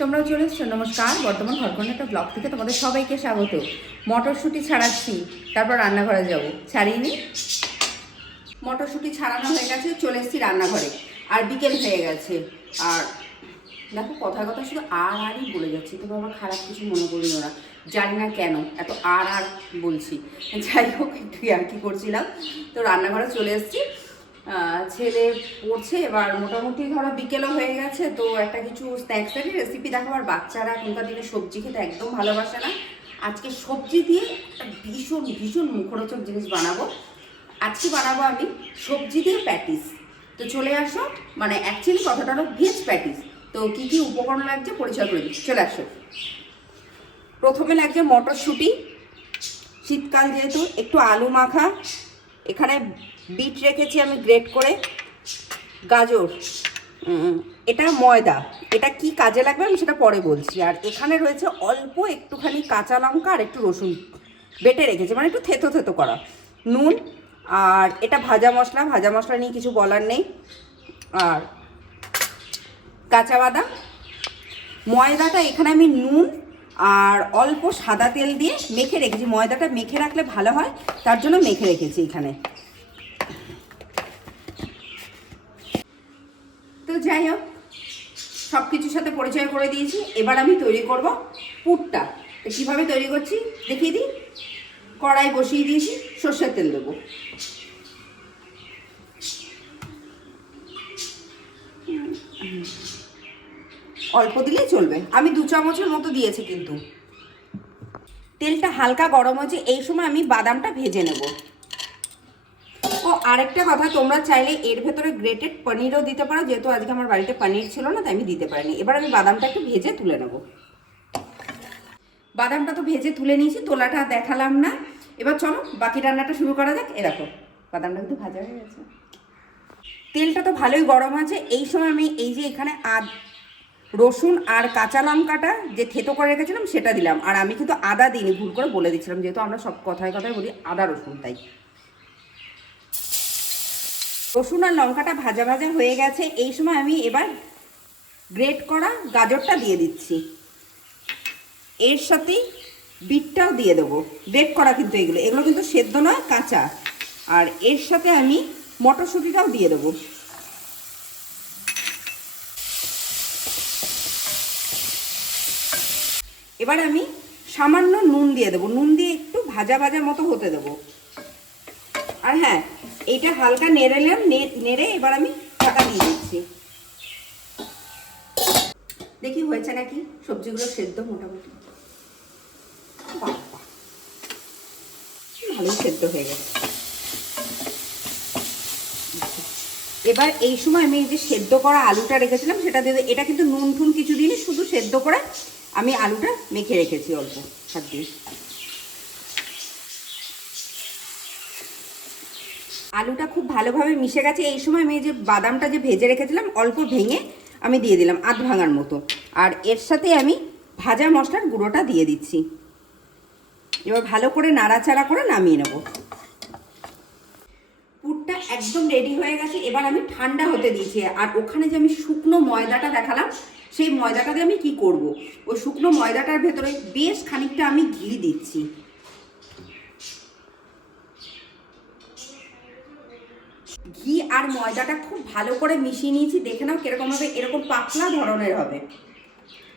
তোমরাও চলে এসছো? নমস্কার, বর্তমান একটা ব্লগ থেকে তোমাদের সবাইকে স্বাগত। মটরশুঁটি ছাড়াচ্ছি, তারপর রান্নাঘরে যাব। ছাড়িয়ে নি? মটরশুঁটি ছাড়ানো হয়ে গেছে, চলে এসেছি রান্নাঘরে। আর বিকেল হয়ে গেছে। আর দেখো, কথা কথা শুধু আর আরই বলে যাচ্ছি। তো বাবা, খারাপ কিছু মনে করি ওরা জানি না কেন, এত আর আর বলছি। যাই হোক, একটু আর কি করছিলাম। তো রান্নাঘরে চলে এসেছি। ছেলে পড়ছে, এবার মোটামুটি ধরো বিকেলও হয়ে গেছে, তো একটা কিছু স্ন্যাক্সেরই রেসিপি দেখো, আর বাচ্চারা এখনকার দিনে সবজি খেতে একদম ভালোবাসে না। আজকে সবজি দিয়ে একটা ভীষণ ভীষণ মুখরোচক জিনিস বানাবো। আজকে বানাবো আমি সবজি দিয়ে প্যাটিস তো চলে আসো মানে অ্যাকচুয়ালি কথাটা হলো ভেজ প্যাটিস তো কী কী উপকরণ লাগছে পরিচয় করে দিই চলে আসো। প্রথমে লাগছে মটরশুঁটি। শীতকাল যেহেতু, একটু আলু মাখা। এখানে বিট রেখেছি আমি গ্রেট করে। গাজর এটা ময়দা। এটা কি কাজে লাগবে আমি সেটা পরে বলছি। আর এখানে রয়েছে অল্প একটুখানি কাঁচা লঙ্কা আর একটু রসুন বেটে রেখেছি মানে একটু থেতো থেতো করা। নুন আর এটা ভাজা মশলা ভাজা মশলা নিয়ে কিছু বলার নেই। আর কাঁচা বাদাম। ময়দাটা এখানে আমি নুন আর অল্প সাদা তেল দিয়ে মেখে রেখেছি। ময়দাটা মেখে রাখলে ভালো হয়, তার জন্য মেখে রেখেছি এখানে। তো যাই হোক সব কিছুর সাথে পরিচয় করে দিয়েছি। এবার আমি তৈরি করব পুরটা। তো কীভাবে তৈরি করছি? দেখিয়ে দিই। কড়াই বসিয়ে দিয়েছি, সর্ষের তেল দেবো। অল্প দিলেই চলবে। আমি দু চামচের মতো দিয়েছি কিন্তু। তেলটা হালকা গরম হয়েছে, এই সময় আমি বাদামটা ভেজে নেব। ও, আরেকটা কথা, তোমরা চাইলে এর ভেতরে গ্রেটেড পনিরও দিতে পারো, যেহেতু আজকে আমার বাড়িতে পনির ছিল না, তাই আমি দিতে পারিনি। এবার আমি বাদামটা একটু ভেজে তুলে নেব। বাদামটা তো ভেজে তুলে নিয়েছি, তোলাটা দেখালাম না। এবার চলো, বাকি রান্নাটা শুরু করা যাক। এরকম বাদামটা কিন্তু ভাজা হয়ে গেছে। তেলটা তো ভালোই গরম আছে, এই সময় আমি এই যে এখানে আদ রসুন আর কাঁচা লঙ্কাটা যে থেতো করে রেখেছিলাম, সেটা দিলাম। আর আমি কিন্তু আদা দিইনি, ভুল করে বলে দিচ্ছিলাম, যেহেতু আমরা সব কথায় কথায় বলি আদা রসুন, তাই। রসুন আর লঙ্কাটা ভাজা ভাজা হয়ে গেছে। এই সময় আমি এবার গ্রেট করা গাজরটা দিয়ে দিচ্ছি। এর সাথেই বিটটাও দিয়ে দেবো। গ্রেট করা কিন্তু এগুলো। এগুলো কিন্তু সেদ্ধ নয়, কাঁচা। আর এর সাথে আমি মটরশুঁটিটাও দিয়ে দেবো। এবার আমি সামান্য নুন দিয়ে দেবো। নুন দিয়ে একটু ভাজা ভাজা মতো হতে দেবো। আর হ্যাঁ এইটা হালকা নেড়েলাম নেড়ে এবার আমি ঢাকা দিয়ে দিচ্ছি। দেখি হয়েছে নাকি? সবজিগুলো সেদ্ধ মোটামুটি। ভালোই সেদ্ধ হয়ে গেছে। এবার এই সময় আমি এই যে সেদ্ধ করা আলুটা রেখেছিলাম, সেটা দিয়ে এটা কিন্তু নুন টুন কিছু দিনই শুধু সেদ্ধ করে আমি আলুটা মেখে রেখেছি অল্প হাত দিয়ে। আলুটা খুব ভালোভাবে মিশে গেছে। এই সময় আমি যে বাদামটা যে ভেজে রেখেছিলাম, অল্প ভেঙে আমি দিয়ে দিলাম আধ ভাঙার মতো। আর এর সাথে আমি ভাজা মশলার গুঁড়োটা দিয়ে দিচ্ছি। এবার ভালো করে নাড়াচাড়া করে নামিয়ে নেব। একদম রেডি হয়ে গেছে। এবার আমি ঠান্ডা হতে দিয়েছি। আর ওখানে যে আমি শুকনো ময়দাটা দেখালাম, সেই ময়দাটা দিয়ে আমি কি করব? ওই শুকনো ময়দাটার ভেতরে বেশ খানিকটা আমি ঘি দিচ্ছি। ঘি আর ময়দাটা খুব ভালো করে মিশিয়ে নিয়েছি। দেখে নাও কীরকম হবে। এরকম পাতলা ধরনের হবে।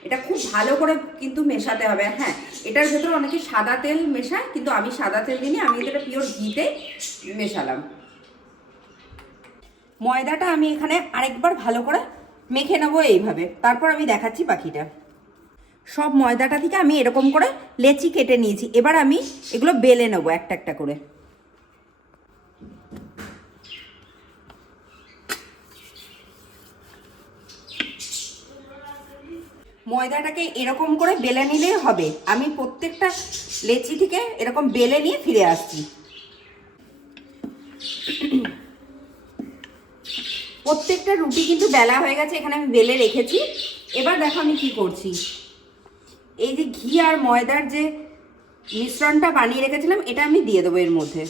এটা খুব ভালো করে কিন্তু মেশাতে হবে। হ্যাঁ এটার ভেতরে অনেকে সাদা তেল মেশায়, কিন্তু আমি সাদা তেল দিইনি আমি এটা পিওর ঘিতে মেশালাম। ময়দাটা আমি এখানে আরেকবার ভালো করে মেখে নেব এইভাবে। তারপর আমি দেখাচ্ছি বাকিটা সব ময়দাটা থেকে আমি এরকম করে লেচি কেটে নিয়েছি। এবার আমি এগুলো বেলে নেব একটা একটা করে। ময়দাটাকে এরকম করে বেলে নিলেই হবে। আমি প্রত্যেকটা লেচি থেকে এরকম বেলে নিয়ে ফিরে আসছি। প্রত্যেকটা রুটি কিন্তু বেলা হয়ে গেছে, এখানে আমি বেলে রেখেছি। এবার দেখো আমি কি করছি। এই যে ঘি আর ময়দার যে মিশ্রণটা বানিয়ে রেখেছিলাম, এটা আমি দিয়ে দেবো এর মধ্যে।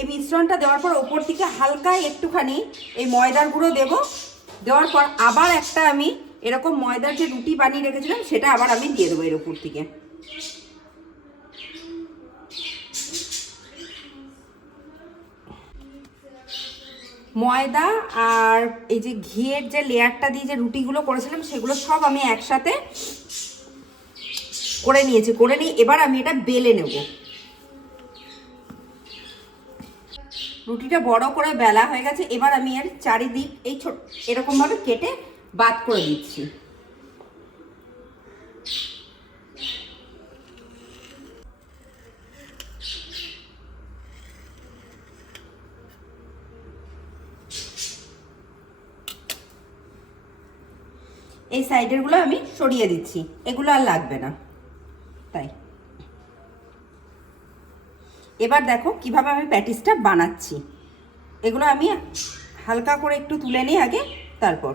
এই মিশ্রণটা দেওয়ার পর ওপর থেকে হালকা একটুখানি এই ময়দার গুঁড়ো দেবো। দেওয়ার পর আবার একটা আমি এরকম ময়দার যে রুটি বানিয়ে রেখেছিলাম, সেটা আবার আমি দিয়ে দেবো এর উপর থেকে। ময়দা আর এই যে ঘিয়ের যে লেয়ারটা দিয়ে যে রুটিগুলো করেছিলাম, সেগুলো সব আমি একসাথে করে নিয়েছি। করে নিয়ে এবার আমি এটা বেলে নেব। রুটিটা বড় করে বেলা হয়ে গেছে, এবার আমি এর চারিদিক এই ছোট এরকমভাবে কেটে বাদ করে দিচ্ছি। এই সাইডেরগুলো আমি সরিয়ে দিচ্ছি। এগুলো আর লাগবে না। তাই। এবার দেখো কীভাবে আমি প্যাটিসটা বানাচ্ছি। এগুলো আমি হালকা করে একটু তুলে নিই আগে, তারপর।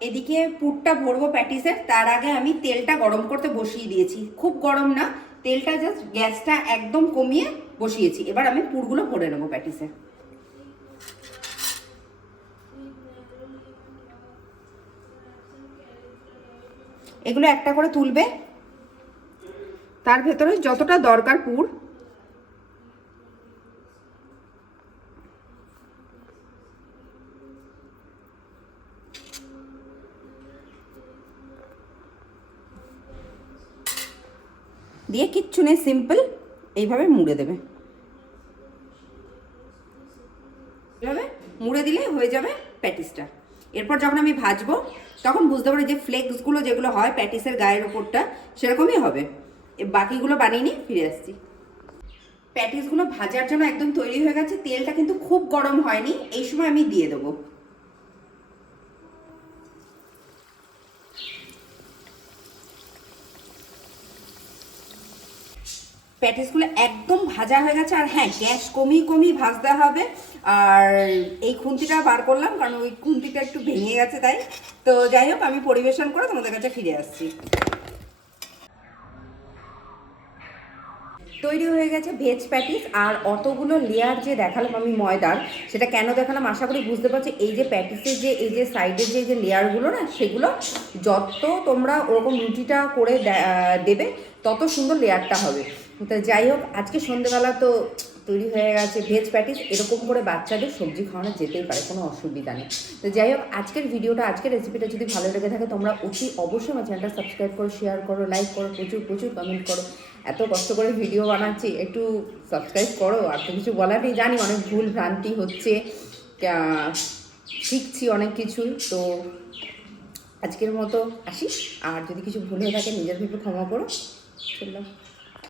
এদিকে পুরটা ভরবো প্যাটিসের, তার আগে আমি তেলটা গরম করতে বসিয়ে দিয়েছি। খুব গরম না, তেলটা জাস্ট গ্যাসটা একদম কমিয়ে বসিয়েছি। এবার আমি পুরগুলো ভরে নেব প্যাটিসে এগুলো একটা করে তুলবে। তার ভেতরে যতটা দরকার পুর। দিয়ে কিচ্ছু নেই সিম্পল এইভাবে মুড়ে দেবে। এভাবে মুড়ে দিলে হয়ে যাবে প্যাটিসটা। এরপর যখন আমি ভাজবো, তখন বুঝতে পারি যে ফ্লেক্সগুলো যেগুলো হয় প্যাটিসের গায়ের ওপরটা সেরকমই হবে। বাকিগুলো বানিয়ে নিয়ে ফিরে আসছি। প্যাটিসগুলো ভাজার জন্য একদম তৈরি হয়ে গেছে। তেলটা কিন্তু খুব গরম হয়নি। এই সময় আমি দিয়ে দেবো। প্যাটিসগুলো একদম ভাজা হয়ে গেছে। আর হ্যাঁ গ্যাস কমিয়ে কমিয়ে ভাজতে হবে। আর এই খুন্তিটা বার করলাম, কারণ ওই খুন্তিটা একটু ভেঙে গেছে তাই। তো যাই হোক, আমি পরিবেশন করে তোমাদের কাছে ফিরে আসছি। তৈরি হয়ে গেছে ভেজ প্যাটিস, আর অতগুলো লেয়ার যে দেখালাম আমি ময়দার, সেটা কেন দেখালাম আশা করি বুঝতে পারছি। এই যে প্যাটিসের যে, এই যে সাইডের যে যে লেয়ারগুলো না, সেগুলো যত তোমরা ওরকম রুটিটা করে দেবে তত সুন্দর লেয়ারটা হবে। তো যাই হোক, আজকে সন্ধেবেলা তো তৈরি হয়ে গেছে ভেজ প্যাটিস এরকম করে বাচ্চাদের সবজি খাওয়ানো যেতেই পারে, কোনো অসুবিধা নেই। তো যাই হোক, আজকের ভিডিওটা, আজকের রেসিপিটা যদি ভালো লেগে থাকে, তোমরা অতি অবশ্যই আমার চ্যানেলটা সাবস্ক্রাইব করো শেয়ার করো লাইক করো, প্রচুর প্রচুর কমেন্ট করো। এত কষ্ট করে ভিডিও বানাচ্ছি, একটু সাবস্ক্রাইব করো, আর তো কিছু বলার নেই, জানি অনেক ভুল ভ্রান্তি হচ্ছে শিখছি অনেক কিছু, তো আজকের মতো আসি। আর যদি কিছু ভুল হয়ে থাকে, নিজের ভেবে ক্ষমা করো। سلام